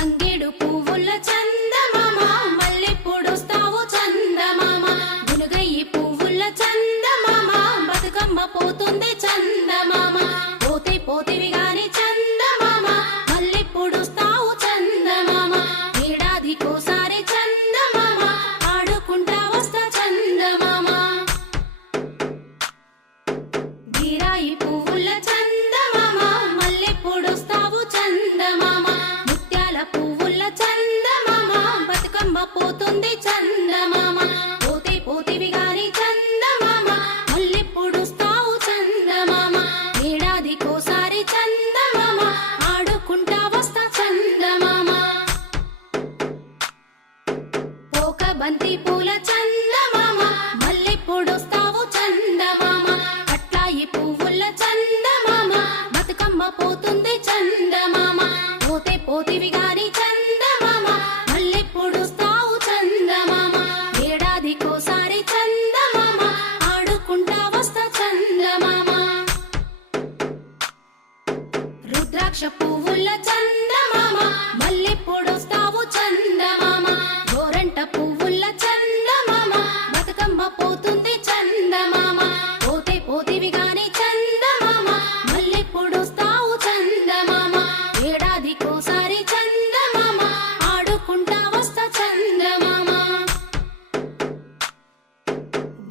తంగేడు పువ్వుల చందమామ మల్లెప్పుడొస్తావు చందమామ గునుగయ్యి పువ్వుల చందమామ బతుకమ్మ పోతుంది చందమామ పోతే పోతివి గాని చందమామ మల్లెప్పుడొస్తావు చందమామ ఏడాదికోసారి చందమామ ఆడుకుంటా వస్తా చందమామ గిరాయి పువ్వుల చందమామ మల్లెప్పుడొస్తావు చందమామ పువ్వుల చందమామ బతుకమ్మ పోతుంది చందమామ పోతే పోతివి గాని చందమామ మల్లెప్పుడొస్తావు చందమామ ఏడాదికోసారి చందమామ ఆడుకుంటా వస్తా చందమామ పోక బంతి పూల చందమామ మల్లెప్పుడొస్తావు చందమామ అట్లాయి పువ్వుల చందమామ బతుకమ్మ పోతుంది చందమామ పోతే పోతివి గాని చందమామ మల్లెప్పుడొస్తావు చందమామ ఏడాదికోసారి చందమామ ఆడుకుంటా వస్తా చందమామ రుద్రాక్ష పువ్వుల చందమామ మల్లెప్పుడొస్తావు చందమామ గోరంట పువ్వుల చందమామ బతుకమ్మ పోతుంది చందమామ పోతే పోతివి గాని చందమామ మల్లెప్పుడొస్తావు చందమామ ఏడాదికోసారి చందమామ ఆడుకుంటా వస్తా చందమామ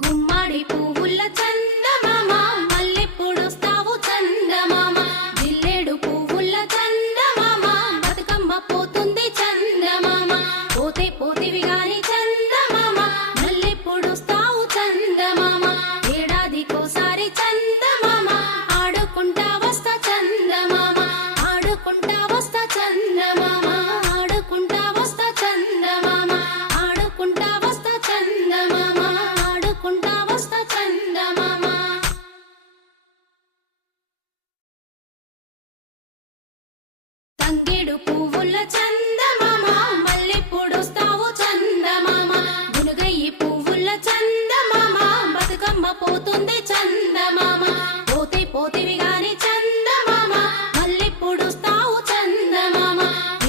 గుమ్మడి పువ్వుల చందమామ మల్లెప్పుడొస్తావు చందమామ జిల్లేడు పువ్వుల చందమామ బతుకమ్మ పోతుంది చందమామ పోతే పోతివి గాని చందమామ మల్లెప్పుడొస్తావు చందమామ ఏడాదికోసారి చందమామ ఆడుకుంటా వస్తా చందమామ ఆడుకుంటా వస్తా చందమామ ఆడుకుంటా వస్తా చందమామ ఆడుకుంటా వస్తా చందమామ ఆడుకుంటా వస్తా చందమామ తంగేడు పువ్వుల చందమామ మల్లెప్పుడొస్తావు చందమామ గునుగయ్యి పువ్వుల చందమామ బతుకమ్మ పోతుంది చందమామ పోతే పోతివి గాని చందమామ మల్లెప్పుడొస్తావు చందమామ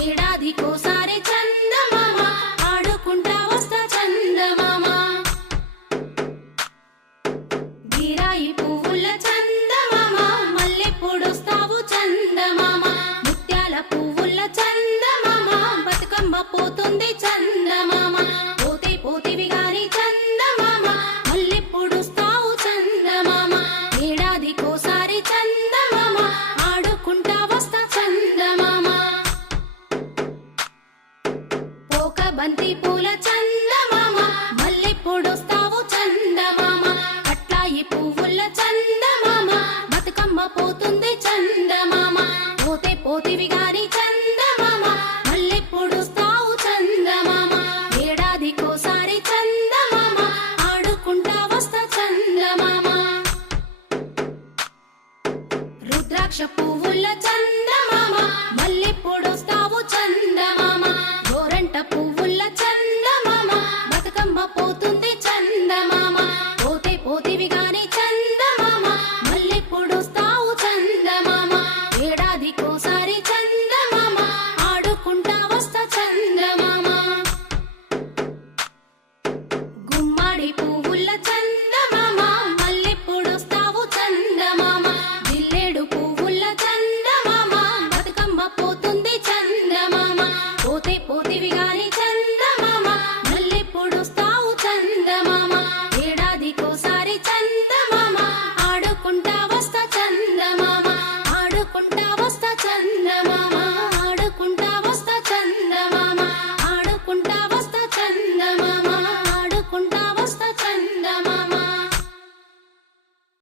ఏడాదికోసారి చందమామ ఆడుకుంటా వస్తా చందమామ గిరాయి పువ్వుల చందమామ మల్లెప్పుడొస్తావు చందమామ ముత్యాల పువ్వుల చందమామ బతుకమ్మ పోతుంది చందమామ పోతే పోతివి గాని చందమామ మల్లెప్పుడొస్తావు చందమామ ఏడాదికోసారి చందమామ ఆడుకుంటా వస్తా చందమామ పోక బంతి పూల చందమామ మల్లెప్పుడొస్తావు చందమామ అట్లాయి పువ్వుల చందమామ బతుకమ్మ పోతుంది చందమామ పోతే పోతివి గాని చందమామ మల్లెప్పుడొస్తావు చందమామ ఏడాదికోసారి చందమామ ఆడుకుంటా వస్తా చందమామ రుద్రాక్ష పువ్వుల చందమామ మల్లెప్పుడొస్తావు చందమామ గోరంట పువ్వుల చందమామ బతుకమ్మ పోతుంది చందమామ పోతే పోతివి గాని చందమామ మల్లెప్పుడొస్తావు చందమామ ఏడాదికోసారి చందమామ ఆడుకుంటా వస్తా చందమామ గుమ్మడి పువ్వుల చందమామ మల్లెప్పుడొస్తావు చందమామ జిల్లేడు పువ్వుల చందమామ బతుకమ్మ పోతుంది చందమామ పోతే పోతివి గాని చందమామ మల్లెప్పుడొస్తావు చందమామ